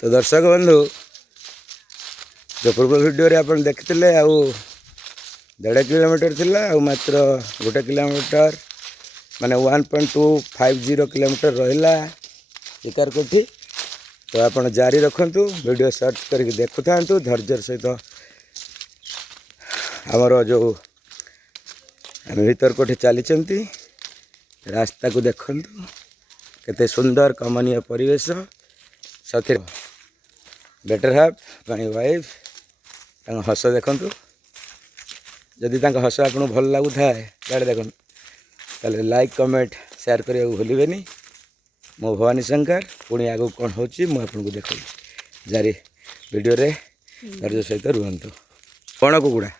तो दर्शक बंधु जो पूर्व वीडियो रे अपन देखते आउ 1.5 किलोमीटर थिला आउ मात्र 1 किलोमीटर माने 1.250 किलोमीटर रहिला शिकारकोठी। तो आपण जारी रखंतु वीडियो सर्च करके देखु थांतु धैर्य सहित आमर जो आम भीतर कोठी चली रास्ता को देखंतु केते सुंदर कमनीय परिवेश साथी बेटर हाफ माय वाइफ हस देखंतु जदि हस आपको भल लगु था देखो ताले लाइक कमेंट शेयर करने को भूलें। मो भवानी शंकर पुणी आगू कौन हो आपको देख जारी वीडियो रे धैर्य सहित रुहतु। बण कुकुड़ा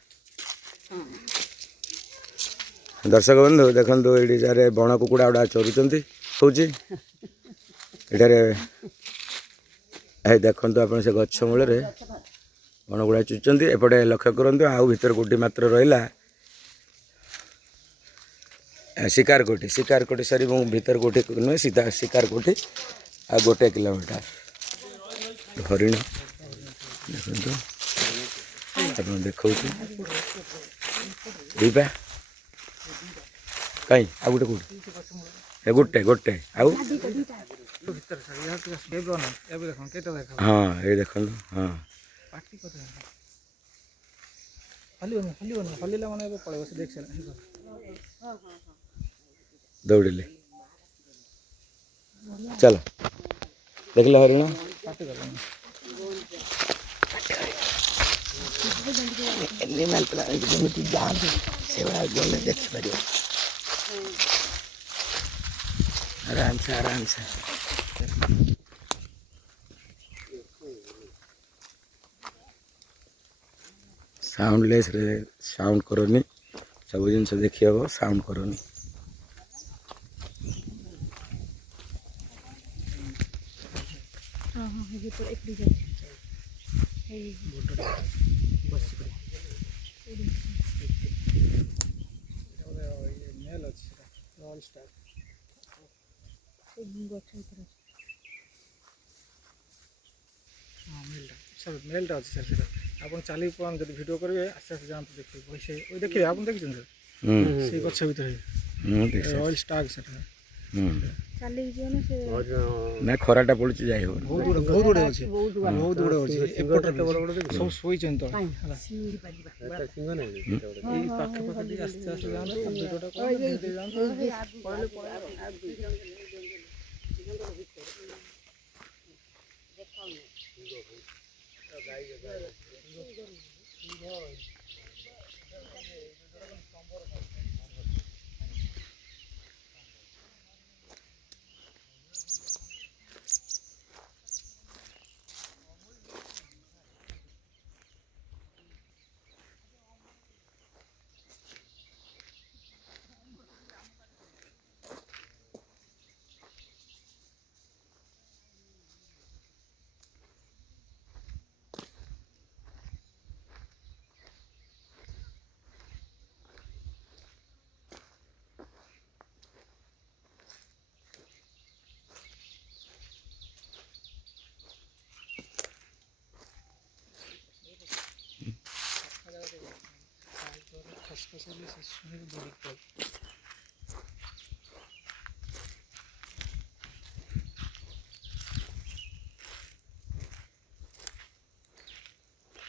दर्शक बंधु देखो ये बण कुकुड़ा गुड़ा चरुंच हूँ ये देखो आप से गछ मूल बण गुड़ा चुचुंट एपटे लक्ष्य करूँ आउ भीतर कोटी मात्र रहा शिकारकोठी सरी मु भीतर कोठी नुहे सीधा शिकारकोठी आ 1 किलोमीटर हरिण देखो आप देखा कहीं आ गोटे गोटे गोटे आउ हाँ ये देख हाँ दौड़े चलो देख लो हरिण देखिपर आराम से साउंडलेस रे साउंड करनी सब जिन देखी हम साउंड करनी मेलटा अच्छे सर आप चली पान जब भिड करेंगे आस्ते आस्ते जाते देखिए देखिए आप देखिए से गछ भर ऑयल स्टाग से ना खराटा पड़ी जाए बहुत गुड़े अच्छे बहुत गुड़े अच्छे एपटे सब शोच तो पाखे आस्ते आस्ते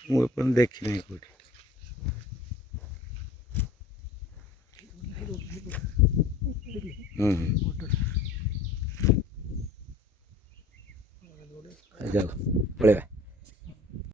मुझे देखी नहीं कोई जाओ पड़ेगा।